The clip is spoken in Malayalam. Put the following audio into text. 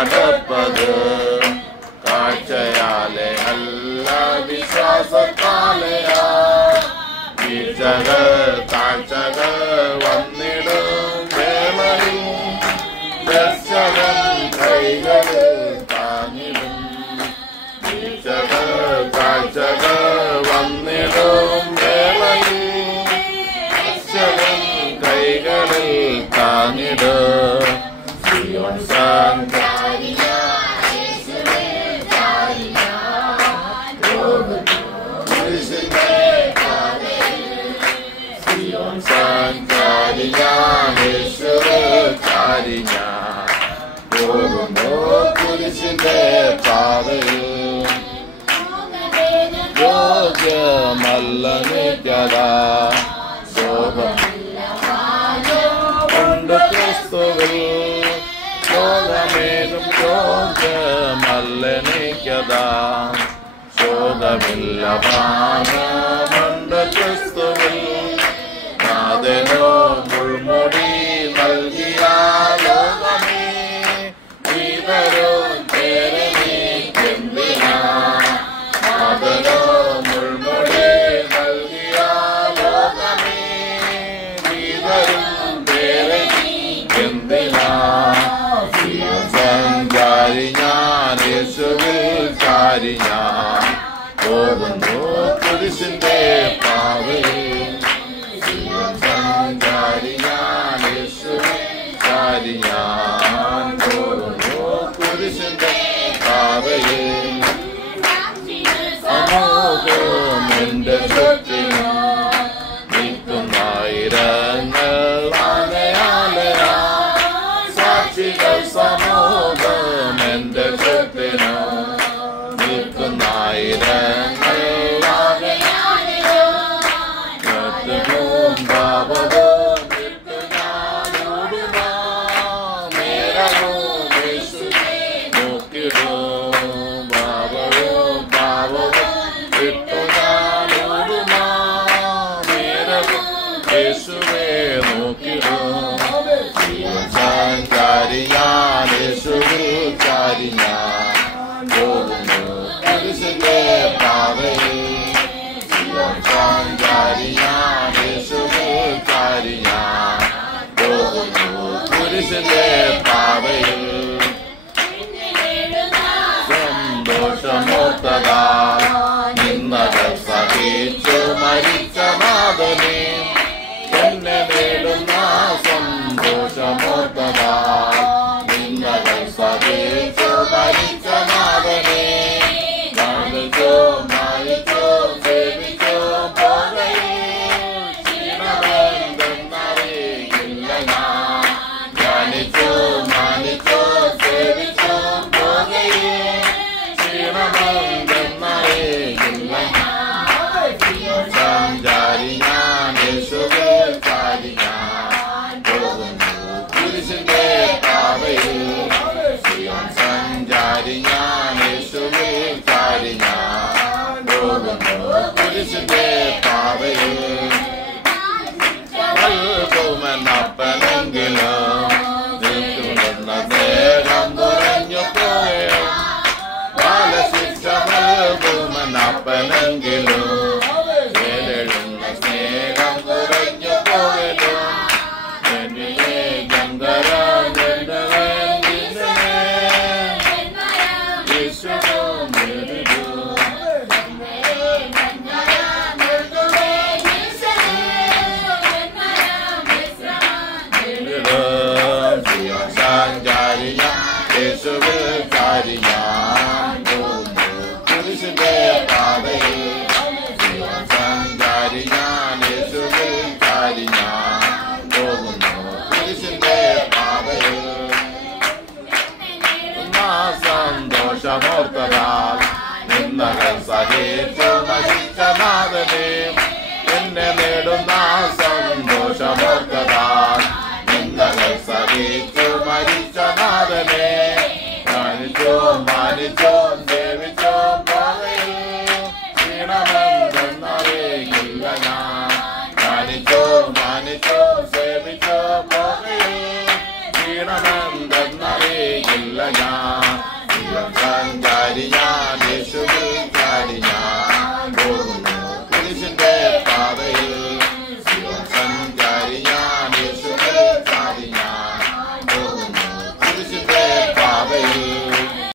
നടപ്പത് കാഴ്ചയാലെ അല്ല വിശ്വാസത്താലെയാ വീഴ്ചകൾ താഴ്ചകൾ വന്നിടും വേളയിൽ ദർശനം കൈകളിൽ താങ്ങിടും വീഴ്ചകൾ താഴ്ചകൾ വന്നിടും വേളയിൽ ദർശനം കൈകളിൽ താങ്ങിടും സിയോൻ കുരിശിന്റെ പാതയിൽ യോഗ്യമല്ല നിത്യത ശോഭമുണ്ട് ക്രിസ്തുവിൽ ശോകമേകും യോഗ്യമല്ല നിത്യത ശോകമില്ല പാനമുണ്ട് ക്രിസ്തുവിൽ നാഥനോ മുൾമുടി നൽകിയ ലോകമേ ഇവരോ പേരനീക്കെന്തിനാ നാഥനോ മുൾമുടി നൽകിയ ലോകമേ ഇവരും പേരനീക്കെന്തിനാ സഞ്ചാരി ഞാൻ യേശുവിൽ ചാരി ഞാൻ പോകുന്നു കുരിശിന്റെ പാതയിൽ ഞാൻ പോകുന്നു കുരിശിന്റെ പാതയിൽ സമൂഹം എന്റെ ചുറ്റിനും നിൽക്കുന്നായിരങ്ങൾ ആലയാലയാ സാക്ഷികൾ സമൂഹം എന്റെ ചുറ്റിനും നിൽക്കുന്നായിരങ്ങൾ സന്തോഷമോർത്തതാ നിന്നകൾ സഹിച്ചു മരിച്ച നാഥനെ എന്നെ നേടുന്ന സന്തോഷമോർത്തതാ നിന്നകൾ സഹിച്ചു മരിച്ച നാഥനെ കാണിച്ചോ മാനിച്ചോ സേവിച്ചോ പോകയിൽ ക്ഷീണമെന്തെന്നറിയില്ല ഞാൻ ധ്യാനിച്ചോ മാനിച്ചോ സേവിച്ചോ പോകയിൽ സഞ്ചാരി ഞാൻ യേശുവിൽ ചാരി ഞാൻ പോകുന്നു കുരിശിന്റെ പാതയിൽ സഞ്ചാരി ഞാൻ യേശുവിൽ ചാരി ഞാൻ പോകുന്നു കുരിശിന്റെ പാതയിൽ നൽകുമെന്നപ്പനെങ്കിലും നിൽക്കുന്ന നേരം കുറഞ്ഞു പോയോ ബാലശിക്ഷ നൽകുമെന്നപ്പനെങ്കിലും എഴുന്ന സ്നേഹം കുറഞ്ഞു പോകലും എന്നിലെ ഗംഗര സഞ്ചാരിയ യേശുവിൽ ചാരിയാൻ പോകുന്നു കുരിശിന്റെ പാതയിൽ സഞ്ചാരിയാൻ യേശുവിൽ ചാരിയാൻ പോകുന്നു കുരിശിന്റെ പാതയിൽ സന്തോഷമോർത്തതാൽ നിന്നകൾ സഹിച്ചു നശിച്ച നാഥനെ എന്നെ നേടുന്ന സന്തോഷമോർത്തതാൽ നിന്നകൾ സഹിച്ചു മരിച്ച നാഥനെ മാനിച്ചോ